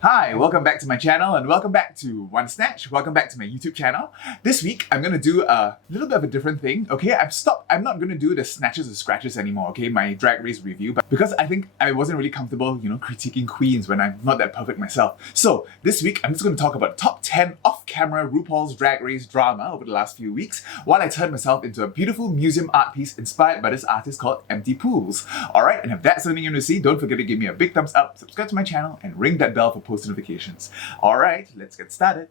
Hi, welcome back to my channel and welcome back to One Snatch. Welcome back to my YouTube channel. This week, I'm gonna do a little bit of a different thing, okay? I'm not gonna do the snatches and scratches anymore, okay? My drag race review, but because I think I wasn't really comfortable, critiquing queens when I'm not that perfect myself. So this week, I'm just gonna talk about the top 10 off-camera RuPaul's Drag Race drama over the last few weeks, while I turned myself into a beautiful museum art piece inspired by this artist called Empty Pools. Alright, and if that's something you want to see, don't forget to give me a big thumbs up, subscribe to my channel, and ring that bell for post notifications. Alright, let's get started.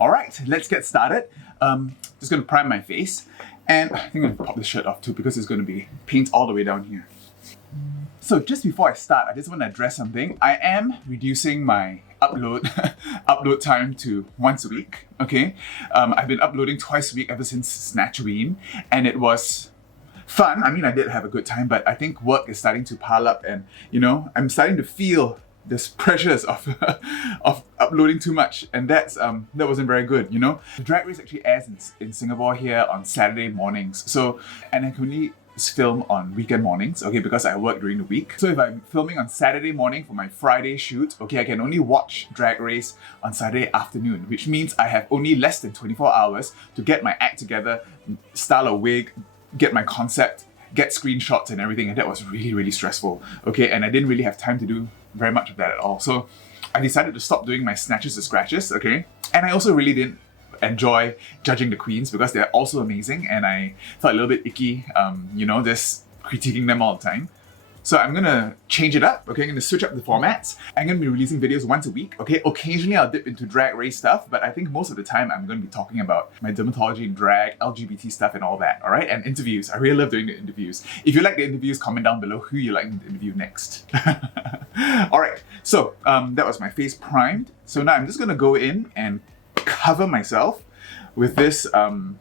Alright, let's get started. Just gonna prime my face, and I think I'm gonna pop this shirt off too because it's gonna be paint all the way down here. So just before I start, I just want to address something. I am reducing my upload time to once a week, okay? I've been uploading twice a week ever since Snatchween, and it was fun. I mean, I did have a good time, but I think work is starting to pile up, and I'm starting to feel this pressures of of uploading too much, and that wasn't very good. The Drag Race actually airs in Singapore here on Saturday mornings, and I can only film on weekend mornings, okay, because I work during the week. So if I'm filming on Saturday morning for my Friday shoot, okay, I can only watch Drag Race on Saturday afternoon, which means I have only less than 24 hours to get my act together, style a wig, get my concept, get screenshots and everything, and that was really, really stressful, okay, and I didn't really have time to do very much of that at all. So I decided to stop doing my snatches and scratches, okay, and I also really didn't enjoy judging the queens because they're also amazing, and I felt a little bit icky, just critiquing them all the time. So I'm gonna change it up, okay? I'm gonna switch up the formats. I'm gonna be releasing videos once a week, okay? Occasionally I'll dip into drag race stuff, but I think most of the time I'm gonna be talking about my dermatology and drag, LGBT stuff and all that, all right? And interviews. I really love doing the interviews. If you like the interviews, comment down below who you like me to interview next. All right, so that was my face primed. So now I'm just gonna go in and cover myself with this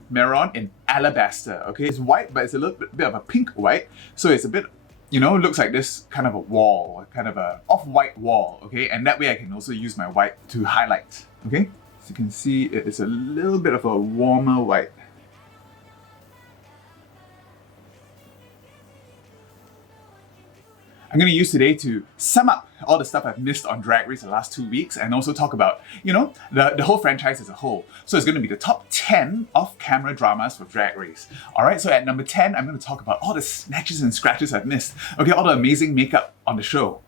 Maron in Alabaster, okay? It's white, but it's a little bit of a pink white, so it's a bit, looks like this kind of a wall, kind of a off-white wall, okay? And that way I can also use my white to highlight, okay? So you can see it's a little bit of a warmer white. I'm going to use today to sum up all the stuff I've missed on Drag Race the last 2 weeks, and also talk about, the whole franchise as a whole. So it's going to be the top 10 off-camera dramas for Drag Race. Alright, so at number 10, I'm going to talk about all the snatches and scratches I've missed. Okay, all the amazing makeup on the show.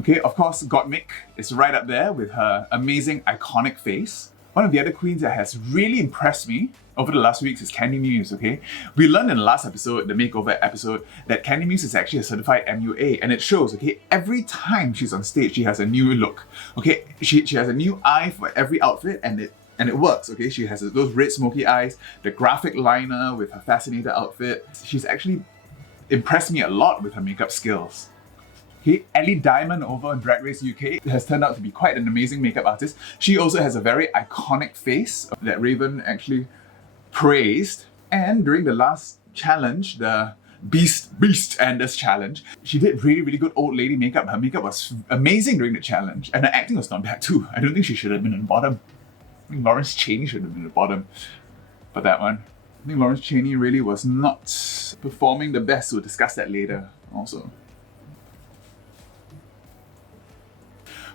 Okay, of course, Gottmik is right up there with her amazing, iconic face. One of the other queens that has really impressed me over the last weeks is Candy Muse, okay? We learned in the last episode, the makeover episode, that Candy Muse is actually a certified MUA, and it shows, okay? Every time she's on stage, she has a new look, okay? She has a new eye for every outfit, and it works, okay? She has those red smoky eyes, the graphic liner with her Fascinator outfit. She's actually impressed me a lot with her makeup skills. Okay, Ellie Diamond over on Drag Race UK has turned out to be quite an amazing makeup artist. She also has a very iconic face that Raven actually praised. And during the last challenge, the Beast Anders challenge, she did really, really good old lady makeup. Her makeup was amazing during the challenge, and her acting was not bad too. I don't think she should have been at the bottom. I think Lawrence Chaney should have been at the bottom for that one. I think Lawrence Chaney really was not performing the best. We'll discuss that later also.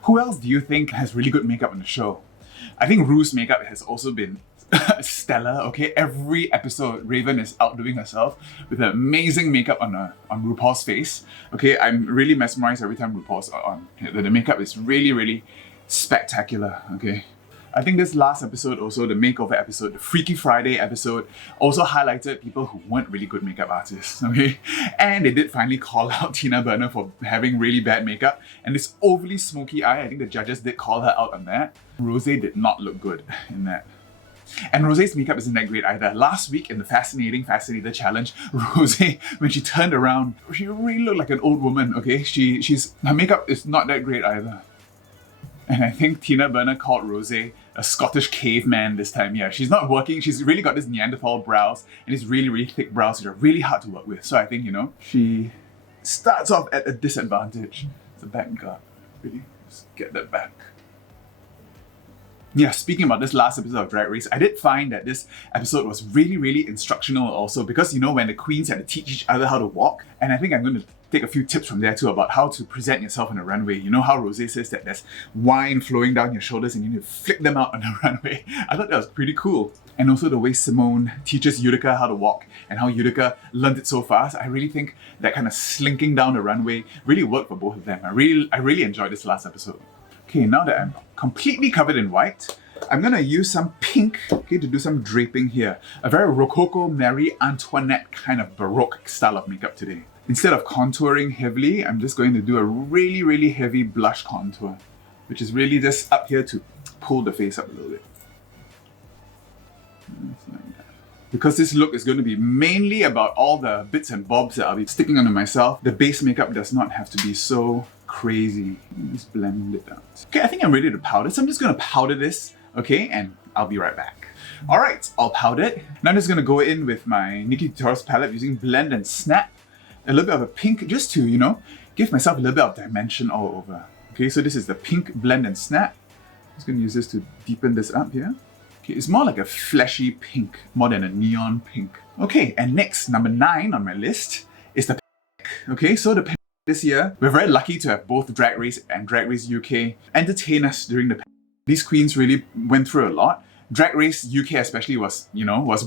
Who else do you think has really good makeup on the show? I think Ru's makeup has also been stellar, okay? Every episode, Raven is outdoing herself with an amazing makeup on RuPaul's face. Okay, I'm really mesmerized every time RuPaul's on. The makeup is really, really spectacular, okay? I think this last episode also, the makeover episode, the Freaky Friday episode, also highlighted people who weren't really good makeup artists, okay? And they did finally call out Tina Burner for having really bad makeup. And this overly smoky eye, I think the judges did call her out on that. Rosé did not look good in that. And Rosé's makeup isn't that great either. Last week in the Fascinator challenge, Rosé, when she turned around, she really looked like an old woman, okay? Her makeup is not that great either. And I think Tina Burner called Rosé a Scottish caveman this time. Yeah, she's not working. She's really got this Neanderthal brows and these really, really thick brows which are really hard to work with. So I think, she starts off at a disadvantage. It's a back guard. Really, just get that back. Yeah, speaking about this last episode of Drag Race, I did find that this episode was really, really instructional also because, you know, when the queens had to teach each other how to walk, and I think I'm going to take a few tips from there too about how to present yourself on a runway. You know how Rosé says that there's wine flowing down your shoulders and you need to flick them out on the runway. I thought that was pretty cool. And also the way Simone teaches Utica how to walk and how Utica learned it so fast. I really think that kind of slinking down the runway really worked for both of them. I really enjoyed this last episode. Okay, now that I'm completely covered in white, I'm gonna use some pink, okay, to do some draping here. A very Rococo Marie Antoinette kind of Baroque style of makeup today. Instead of contouring heavily, I'm just going to do a really, really heavy blush contour, which is really just up here to pull the face up a little bit. Like that. Because this look is going to be mainly about all the bits and bobs that I'll be sticking onto myself, the base makeup does not have to be so crazy. Just blend it out. Okay, I think I'm ready to powder, so I'm just going to powder this, okay, and I'll be right back. Alright, all powdered. Now I'm just going to go in with my Nikki Tutorials palette using Blend and Snap. A little bit of a pink just to, you know, give myself a little bit of dimension all over. Okay, so this is the pink Blend and Snap. I'm just going to use this to deepen this up here. Okay, it's more like a fleshy pink, more than a neon pink. Okay, and next, number 9 on my list is the pink. Okay, so the pink this year, we're very lucky to have both Drag Race and Drag Race UK entertain us during the pandemic. These queens really went through a lot. Drag Race UK especially was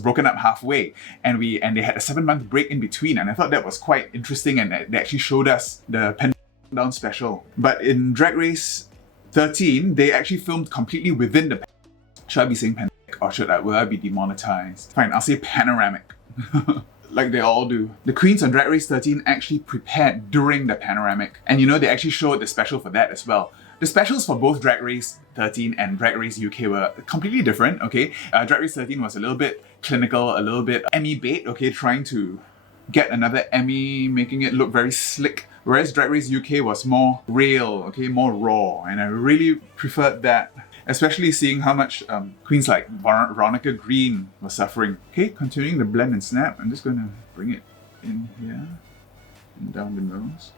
broken up halfway, and they had a 7-month break in between, and I thought that was quite interesting, and they actually showed us the down special. But in Drag Race 13, they actually filmed completely within the. Should I be saying pandemic or will I be demonetized? Fine, I'll say panoramic. Like they all do. The queens on Drag Race 13 actually prepared during the panoramic. And you know, they actually showed the special for that as well. The specials for both Drag Race 13 and Drag Race UK were completely different, okay? Drag Race 13 was a little bit clinical, a little bit Emmy bait, okay? Trying to get another Emmy, making it look very slick. Whereas Drag Race UK was more real, okay? More raw. And I really preferred that. Especially seeing how much queens like Veronica Green were suffering. Okay, continuing the blend and snap, I'm just going to bring it in here and down the nose.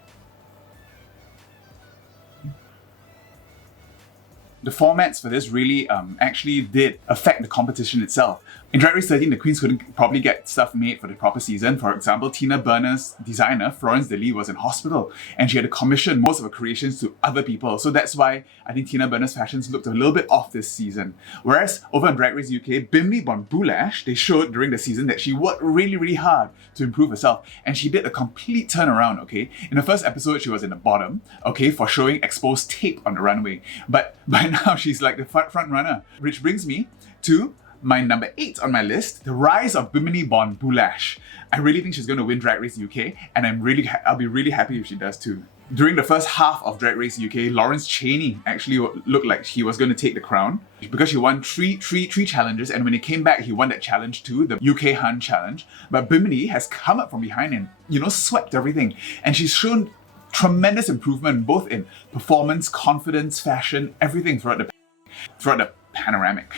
The formats for this really actually did affect the competition itself. In Drag Race 13, the queens couldn't probably get stuff made for the proper season. For example, Tina Burner's designer, Florence Delis, was in hospital and she had to commission most of her creations to other people. So that's why I think Tina Burner's fashions looked a little bit off this season. Whereas over in Drag Race UK, Bimini Bon Boulash, they showed during the season that she worked really, really hard to improve herself. And she did a complete turnaround, okay? In the first episode, she was in the bottom, okay, for showing exposed tape on the runway. But by now, she's like the front runner. Which brings me to my number 8 on my list, the rise of Bimini Bon Boulash. I really think she's going to win Drag Race UK, and I'll be really happy if she does too. During the first half of Drag Race UK, Lawrence Chaney actually looked like he was going to take the crown because he won three challenges, and when he came back, he won that challenge too, the UK Hun challenge. But Bimini has come up from behind and, you know, swept everything, and she's shown tremendous improvement both in performance, confidence, fashion, everything throughout the panoramic.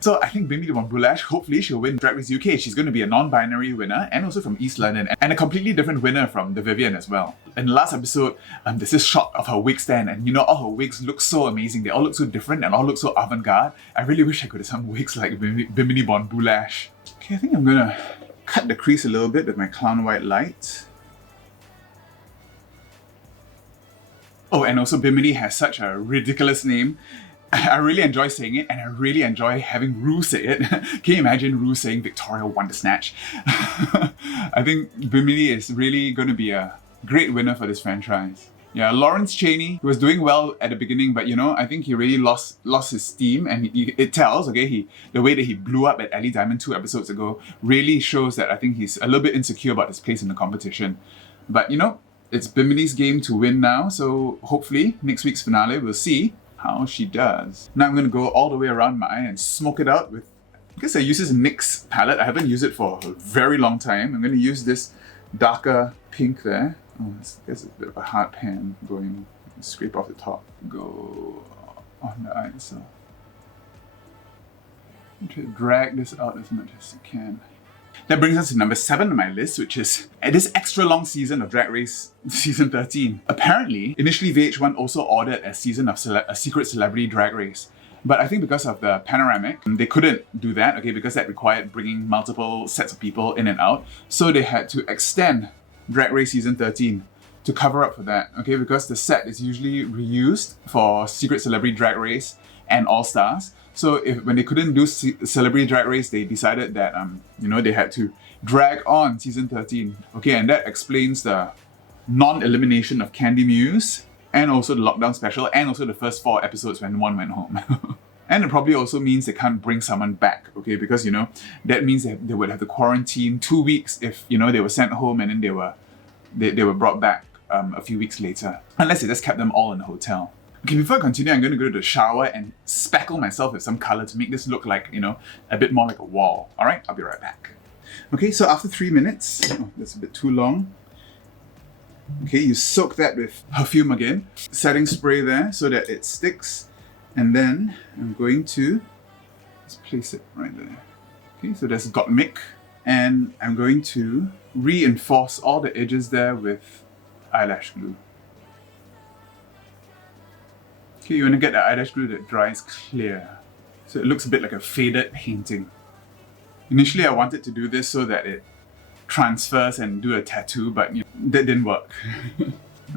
So I think Bimini Bon Boulash, hopefully she'll win Drag Race UK. She's going to be a non-binary winner and also from East London, and a completely different winner from the Vivienne as well. In the last episode, there's this shot of her wig stand, and you know, all her wigs look so amazing. They all look so different and all look so avant-garde. I really wish I could have some wigs like Bimini Bon Boulash. Okay, I think I'm going to cut the crease a little bit with my Clown White light. Oh, and also Bimini has such a ridiculous name. I really enjoy saying it, and I really enjoy having Ru say it. Can you imagine Ru saying Victoria won the snatch? I think Bimini is really going to be a great winner for this franchise. Yeah, Lawrence Chaney, he was doing well at the beginning, but you know, I think he really lost his steam, and it tells, okay, the way that he blew up at Ellie Diamond 2 episodes ago really shows that I think he's a little bit insecure about his place in the competition. But you know, it's Bimini's game to win now, so hopefully next week's finale we'll see how she does. Now I'm going to go all the way around my eye and smoke it out with, I guess I use this NYX palette. I haven't used it for a very long time. I'm going to use this darker pink there. Oh, there's a bit of a hard pan going, scrape off the top, go on the eye. So I'm trying to drag this out as much as I can. That brings us to number 7 on my list, which is this extra long season of Drag Race season 13. Apparently, initially VH1 also ordered a season of a secret celebrity Drag Race. But I think because of the panoramic, they couldn't do that, okay, because that required bringing multiple sets of people in and out. So they had to extend Drag Race Season 13 to cover up for that, okay, because the set is usually reused for Secret Celebrity Drag Race and All Stars. So when they couldn't do Celebrity Drag Race, they decided that they had to drag on Season 13, okay, and that explains the non-elimination of Candy Muse, and also the lockdown special, and also the first 4 episodes when one went home. And it probably also means they can't bring someone back, okay, because that means they would have to quarantine 2 weeks if they were sent home and then they were brought back a few weeks later, unless they just kept them all in the hotel. Okay, before I continue, I'm going to go to the shower and speckle myself with some color to make this look like, a bit more like a wall. All right, I'll be right back. Okay, so after 3 minutes, that's a bit too long. Okay, you soak that with perfume again, setting spray there so that it sticks. And then I'm going to just place it right there. Okay, so that's Gottmik. And I'm going to reinforce all the edges there with eyelash glue. Okay, you want to get the eyelash glue that dries clear, so it looks a bit like a faded painting. Initially I wanted to do this so that it transfers and do a tattoo, but that didn't work.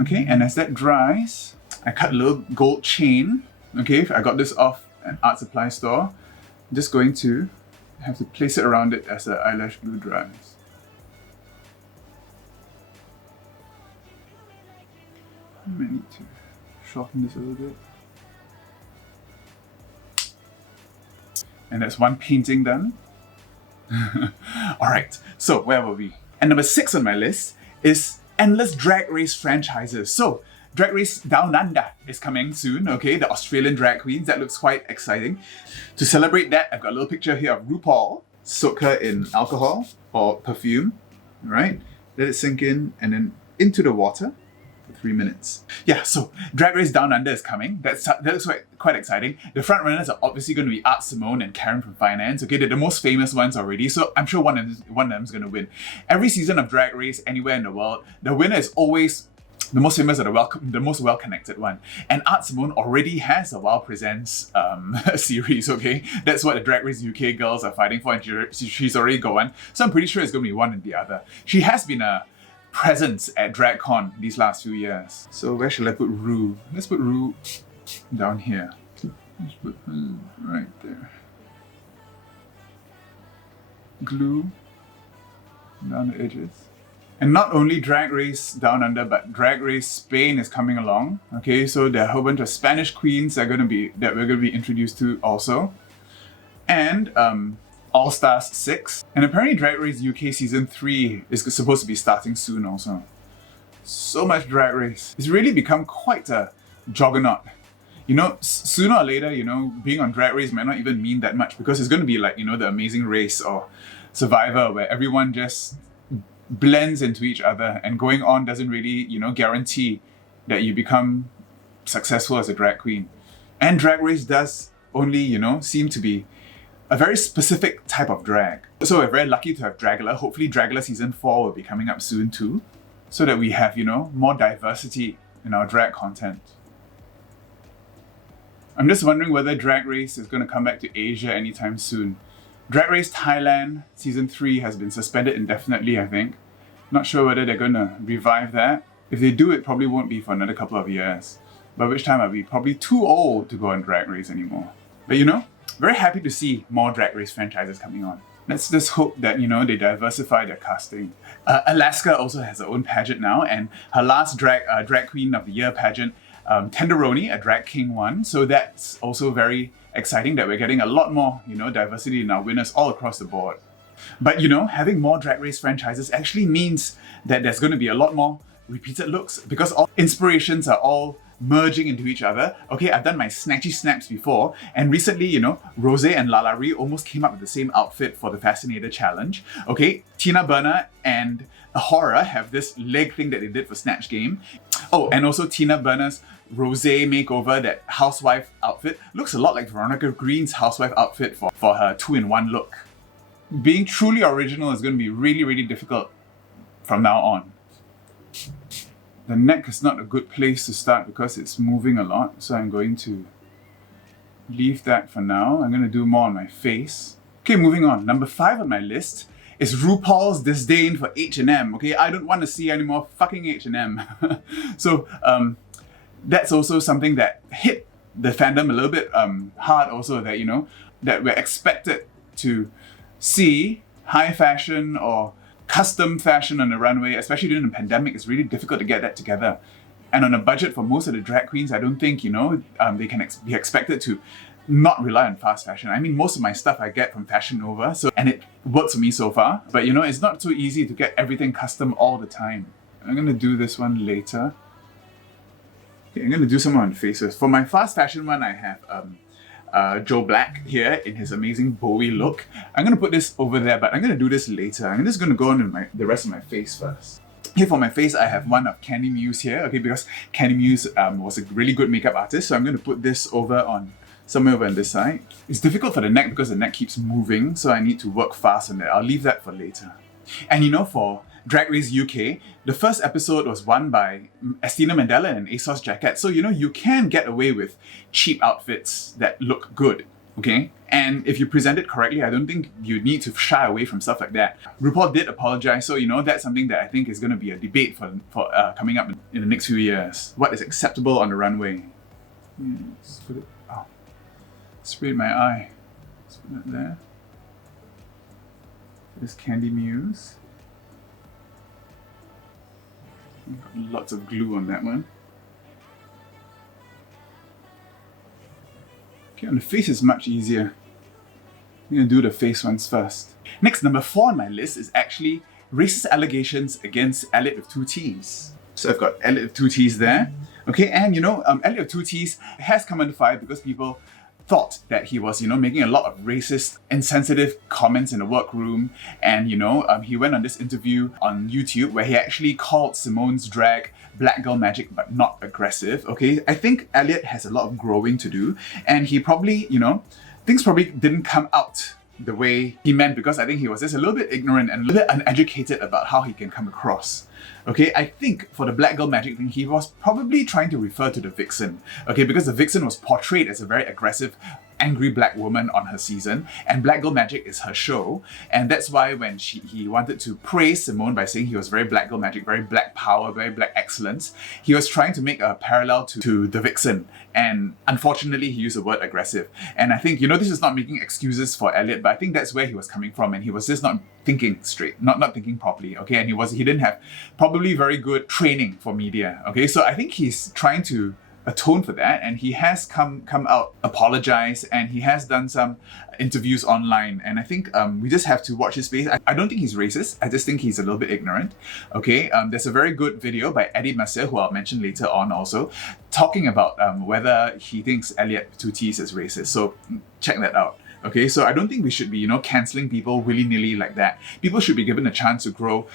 Okay, and as that dries, I cut a little gold chain. Okay, I got this off an art supply store. I'm just going to have to place it around it as the eyelash glue dries. I might need to shorten this a little bit. And that's one painting done. Alright, so where were we? And number 6 on my list is endless drag race franchises. So, Drag Race Down Under is coming soon, okay? The Australian drag queens. That looks quite exciting. To celebrate that, I've got a little picture here of RuPaul. Soak her in alcohol or perfume, right? Let it sink in and then into the water. 3 minutes. Yeah, so Drag Race Down Under is coming. That looks quite exciting. The front runners are obviously going to be Art Simone and Karen from Finance. Okay, they're the most famous ones already, so I'm sure one of them is going to win. Every season of Drag Race anywhere in the world, the winner is always the most famous or the most well-connected one. And Art Simone already has a WOW Presents series, okay? That's what the Drag Race UK girls are fighting for, and she's already got one. So I'm pretty sure it's going to be one and the other. She has been a presence at DragCon these last few years. So where should I put Ru? Let's put Ru down here. Let's put her right there. Glue down the edges. And not only Drag Race Down Under, but Drag Race Spain is coming along. Okay, so there are a whole bunch of Spanish queens that we're going to be introduced to also. And All Stars 6. And apparently Drag Race UK Season 3 is supposed to be starting soon also. So much Drag Race. It's really become quite a juggernaut. Sooner or later, being on Drag Race might not even mean that much, because it's going to be like, the Amazing Race or Survivor, where everyone just blends into each other, and going on doesn't really, guarantee that you become successful as a drag queen. And Drag Race does only, seem to be a very specific type of drag. So we're very lucky to have Dragula. Hopefully Dragula Season 4 will be coming up soon too, so that we have, more diversity in our drag content. I'm just wondering whether Drag Race is going to come back to Asia anytime soon. Drag Race Thailand Season 3 has been suspended indefinitely, I think. Not sure whether they're going to revive that. If they do, it probably won't be for another couple of years, by which time I'll be probably too old to go on Drag Race anymore. But very happy to see more Drag Race franchises coming on. Let's just hope that, they diversify their casting. Alaska also has her own pageant now, and her last Drag Queen of the Year pageant, Tenderoni, a Drag King won. So that's also very exciting that we're getting a lot more, diversity in our winners all across the board. But, having more Drag Race franchises actually means that there's going to be a lot more repeated looks, because all inspirations are all merging into each other. Okay, I've done my snatchy snaps before, and recently, Rosé and Lalaurie almost came up with the same outfit for the Fascinator Challenge. Okay, Tina Burner and Horror have this leg thing that they did for Snatch Game. Oh, and also Tina Burner's Rosé makeover, that housewife outfit, looks a lot like Veronica Green's housewife outfit for her 2-in-1 look. Being truly original is going to be really, really difficult from now on. The neck is not a good place to start because it's moving a lot, so I'm going to leave that for now. I'm going to do more on my face. Okay, moving on. Number 5 on my list is RuPaul's disdain for H&M. Okay, I don't want to see any more fucking H&M. So that's also something that hit the fandom a little bit hard also, that, you know, that we're expected to see high fashion or custom fashion on the runway, especially during the pandemic. It's really difficult to get that together. And on a budget for most of the drag queens, I don't think, you know, they can be expected to not rely on fast fashion. I mean, most of my stuff I get from Fashion Nova, and it works for me so far. But you know, it's not so easy to get everything custom all the time. I'm gonna do this one later. Okay, I'm gonna do some on faces. For my fast fashion one, I have Joe Black here in his amazing Bowie look. I'm gonna put this over there, but I'm gonna do this later. I'm just gonna go on the rest of my face first. Here for my face, I have one of Candy Muse here, okay, because Candy Muse was a really good makeup artist, so I'm going to put this somewhere over on this side. It's difficult for the neck because the neck keeps moving, so I need to work fast on that. I'll leave that for later. And you know, for Drag Race UK, the first episode was won by Estina Mandela in an ASOS jacket, so you know, you can get away with cheap outfits that look good, okay? And if you present it correctly, I don't think you need to shy away from stuff like that. RuPaul did apologize, so you know, that's something that I think is going to be a debate for coming up in the next few years. What is acceptable on the runway? Let's put it, oh, sprayed my eye. Let's put it there. This Candy Muse. Got lots of glue on that one. Okay, on the face is much easier. I'm gonna do the face ones first. Next, number 4 on my list is actually racist allegations against Elliot with 2 T's. So I've got Elliot with 2 T's there. Okay, and you know, Elliot with 2 T's has come under fire because people thought that he was, you know, making a lot of racist, insensitive comments in the workroom. And you know, he went on this interview on YouTube where he actually called Simone's drag black girl magic but not aggressive. Okay, I think Elliot has a lot of growing to do, and he probably, you know, things probably didn't come out the way he meant, because I think he was just a little bit ignorant and a little bit uneducated about how he can come across. Okay, I think for the black girl magic thing, he was probably trying to refer to the vixen. Okay, because the vixen was portrayed as a very aggressive, angry black woman on her season, and Black Girl Magic is her show, and that's why when he wanted to praise Simone by saying he was very Black Girl Magic, very black power, very black excellence, he was trying to make a parallel to the vixen, and unfortunately he used the word aggressive. And I think, you know, this is not making excuses for Elliot, but I think that's where he was coming from, and he was just not thinking straight, not thinking properly, okay, and he didn't have probably very good training for media, okay, so I think he's trying to atone for that, and he has come out, apologized, and he has done some interviews online, and I think we just have to watch his space. I don't think he's racist, I just think he's a little bit ignorant, okay? There's a very good video by Eddie Massey, who I'll mention later on also, talking about whether he thinks Elliot 2T's is racist, so check that out. Okay, so I don't think we should be, you know, cancelling people willy-nilly like that. People should be given a chance to grow,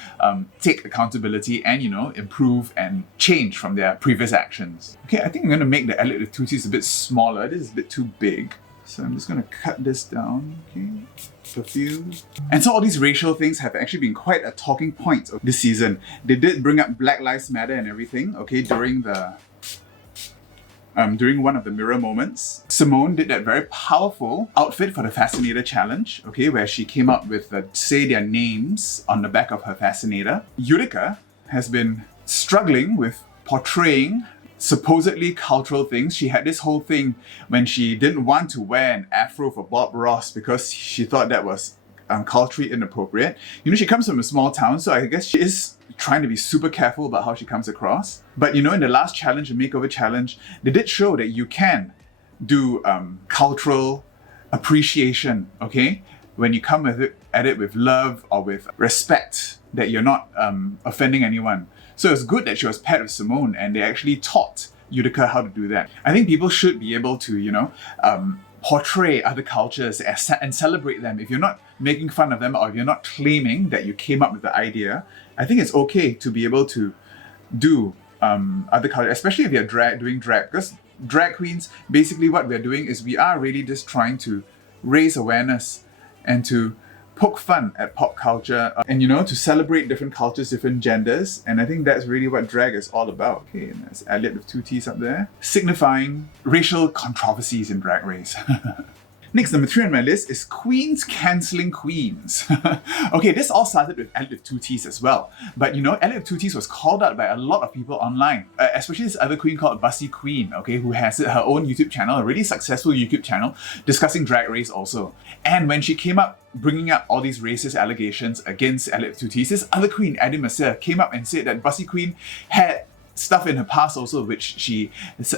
take accountability, and, you know, improve and change from their previous actions. Okay, I think I'm going to make the Elliot with 2T's a bit smaller. This is a bit too big. So I'm just going to cut this down, okay, perfume. And so all these racial things have actually been quite a talking point this season. They did bring up Black Lives Matter and everything, okay, during one of the mirror moments. Simone did that very powerful outfit for the Fascinator Challenge, okay, where she came up with say their names on the back of her Fascinator. Utica has been struggling with portraying supposedly cultural things. She had this whole thing when she didn't want to wear an afro for Bob Ross because she thought that was culturally inappropriate. You know, she comes from a small town, so I guess she is trying to be super careful about how she comes across. But you know, in the last challenge, the makeover challenge, they did show that you can do cultural appreciation, okay? When you come at it with love or with respect, that you're not offending anyone. So it's good that she was paired with Simone, and they actually taught Utica how to do that. I think people should be able to, you know, portray other cultures and celebrate them. If you're not making fun of them, or if you're not claiming that you came up with the idea, I think it's okay to be able to do other cultures, especially if you're doing drag. Because drag queens, basically what we're doing is we are really just trying to raise awareness and to poke fun at pop culture and, you know, to celebrate different cultures, different genders. And I think that's really what drag is all about. Okay, and there's Elliot with two T's up there, signifying racial controversies in Drag Race. Next, number 3 on my list is Queens cancelling Queens. Okay, this all started with Elliot with two T's as well. But you know, Elliot with two T's was called out by a lot of people online, especially this other queen called Bussy Queen, okay, who has her own YouTube channel, a really successful YouTube channel, discussing Drag Race also. And when she came up bringing up all these racist allegations against Elliot with two T's, this other queen, Adi Masir, came up and said that Bussy Queen had stuff in her past also, which she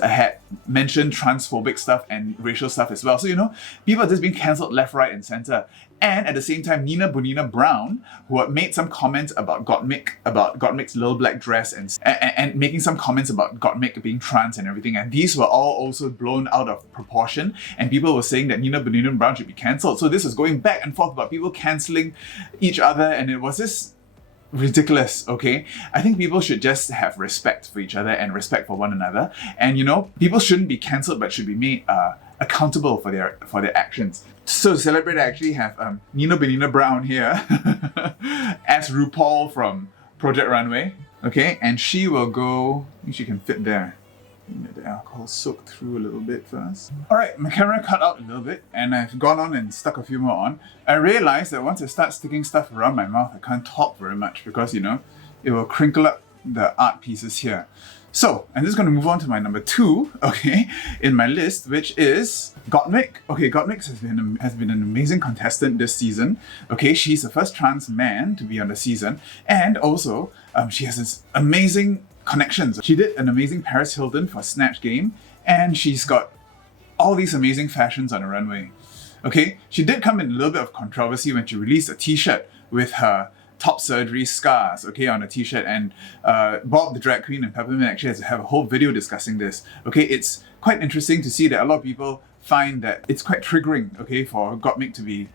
had mentioned transphobic stuff and racial stuff as well. So, you know, people are just being cancelled left, right, and center. And at the same time, Nina Bonina Brown, who had made some comments about Gottmik's little black dress and making some comments about Gottmik being trans and everything. And these were all also blown out of proportion. And people were saying that Nina Bonina Brown should be cancelled. So this was going back and forth about people cancelling each other. And it was this ridiculous, okay? I think people should just have respect for each other and respect for one another. And you know, people shouldn't be cancelled but should be made accountable for their actions. So to celebrate, I actually have Nina Bonina Brown here as RuPaul from Project Runway, okay? And she will go, I think she can fit there. Let the alcohol soak through a little bit first. Alright, my camera cut out a little bit and I've gone on and stuck a few more on. I realized that once I start sticking stuff around my mouth, I can't talk very much because, you know, it will crinkle up the art pieces here. So, I'm just going to move on to my number 2, okay, in my list, which is Gottmik. Okay, Gottmik has been an amazing contestant this season. Okay, she's the first trans man to be on the season, and also she has this amazing connections. She did an amazing Paris Hilton for Snatch Game, and she's got all these amazing fashions on the runway. Okay, she did come in a little bit of controversy when she released a t-shirt with her top surgery scars, okay, on a t-shirt, and Bob the drag queen and Peppermint actually has to have a whole video discussing this. Okay, it's quite interesting to see that a lot of people find that it's quite triggering, okay, for Gottmik to be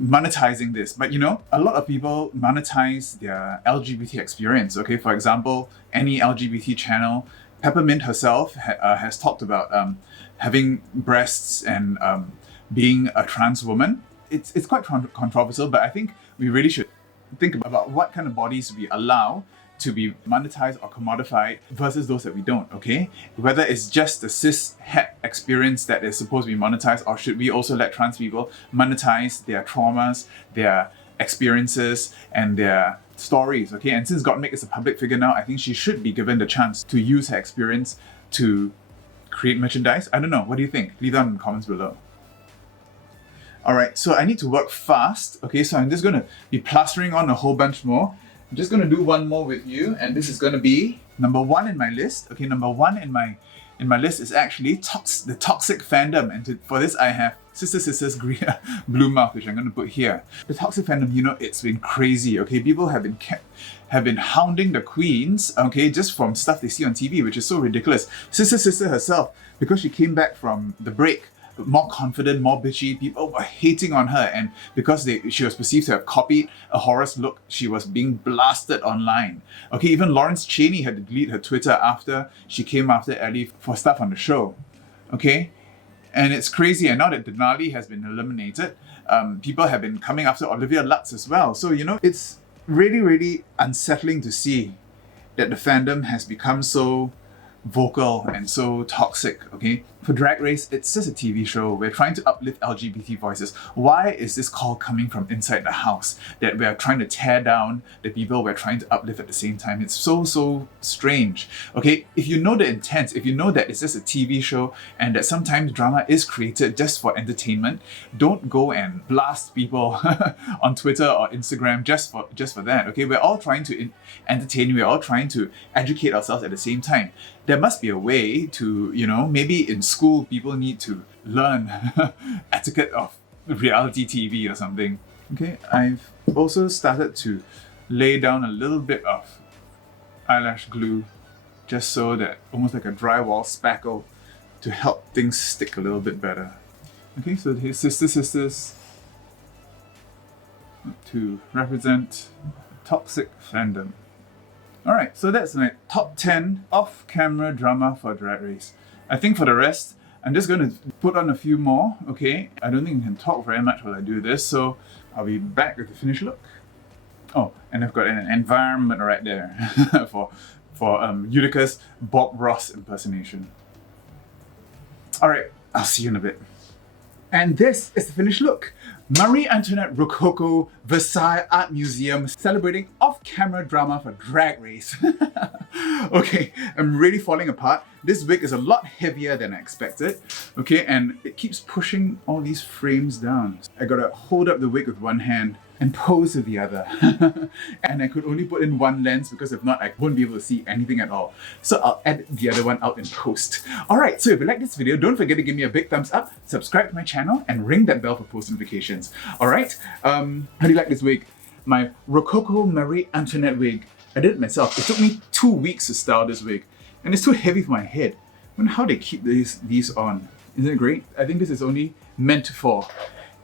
monetizing this. But you know, a lot of people monetize their LGBT experience, okay? For example, any LGBT channel, Peppermint herself has talked about having breasts and being a trans woman. It's quite controversial, but I think we really should think about what kind of bodies we allow to be monetized or commodified versus those that we don't, okay? Whether it's just the cis-het experience that is supposed to be monetized, or should we also let trans people monetize their traumas, their experiences, and their stories, okay? And since Gottmik is a public figure now, I think she should be given the chance to use her experience to create merchandise. I don't know, what do you think? Leave that in the comments below. Alright, so I need to work fast, okay? So I'm just gonna be plastering on a whole bunch more. I'm just going to do one more with you, and this is going to be number 1 in my list. Okay, number 1 in my list is actually the toxic fandom, and for this I have Sisters Blue Mouth, which I'm going to put here. The toxic fandom, you know, it's been crazy. Okay, people have been hounding the queens, okay, just from stuff they see on TV, which is so ridiculous. Sister herself, because she came back from the break more confident, more bitchy, people were hating on her, and because she was perceived to have copied a Horus look, she was being blasted online. Okay, even Lawrence Chaney had to delete her Twitter after she came after Ellie for stuff on the show. Okay, and it's crazy. And now that Denali has been eliminated, people have been coming after Olivia Lux as well. So, you know, it's really, really unsettling to see that the fandom has become so vocal and so toxic, okay? For Drag Race, it's just a TV show. We're trying to uplift LGBT voices. Why is this call coming from inside the house that we're trying to tear down the people we're trying to uplift at the same time? It's so strange, okay? If you know the intent, if you know that it's just a TV show and that sometimes drama is created just for entertainment, don't go and blast people on Twitter or Instagram just for that, okay? We're all trying to entertain, we're all trying to educate ourselves at the same time. There must be a way to, you know, maybe in school people need to learn etiquette of reality TV or something. Okay, I've also started to lay down a little bit of eyelash glue just so that, almost like a drywall spackle, to help things stick a little bit better. Okay, so here's Sisters to represent toxic fandom. Alright, so that's my top 10 off-camera drama for Drag Race. I think for the rest, I'm just going to put on a few more, okay? I don't think I can talk very much while I do this, so I'll be back with the finished look. Oh, and I've got an environment right there for Utica's Bob Ross impersonation. Alright, I'll see you in a bit. And this is the finished look. Marie Antoinette Rococo Versailles Art Museum celebrating off-camera drama for Drag Race. Okay, I'm really falling apart. This wig is a lot heavier than I expected. Okay, and it keeps pushing all these frames down. I gotta hold up the wig with one hand and pose with the other. And I could only put in one lens because if not, I won't be able to see anything at all. So I'll edit the other one out in post. Alright, so if you like this video, don't forget to give me a big thumbs up, subscribe to my channel, and ring that bell for post notifications. Alright, how do you like this wig? My Rococo Marie Antoinette wig. I did it myself. It took me 2 weeks to style this wig. And it's too heavy for my head. I wonder how they keep these on. Isn't it great? I think this is only meant for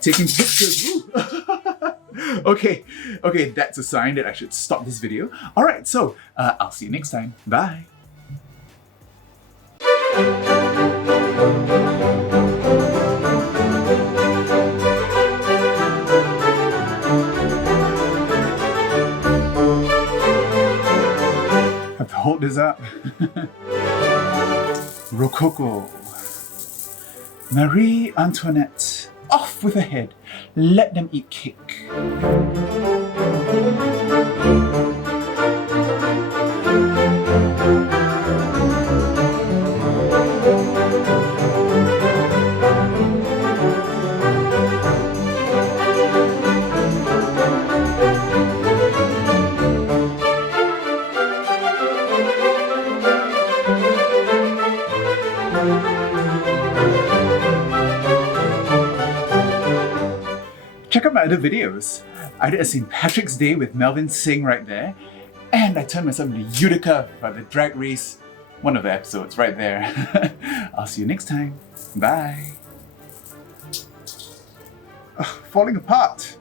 taking pictures. Okay, that's a sign that I should stop this video. Alright, so I'll see you next time. Bye. Have to hold this up. Rococo. Marie Antoinette. Off with her head. Let them eat cake. Check out my other videos. I did a St. Patrick's Day with Melvin Singh right there, and I turned myself into Utica for the Drag Race, one of the episodes right there. I'll see you next time. Bye. Falling apart.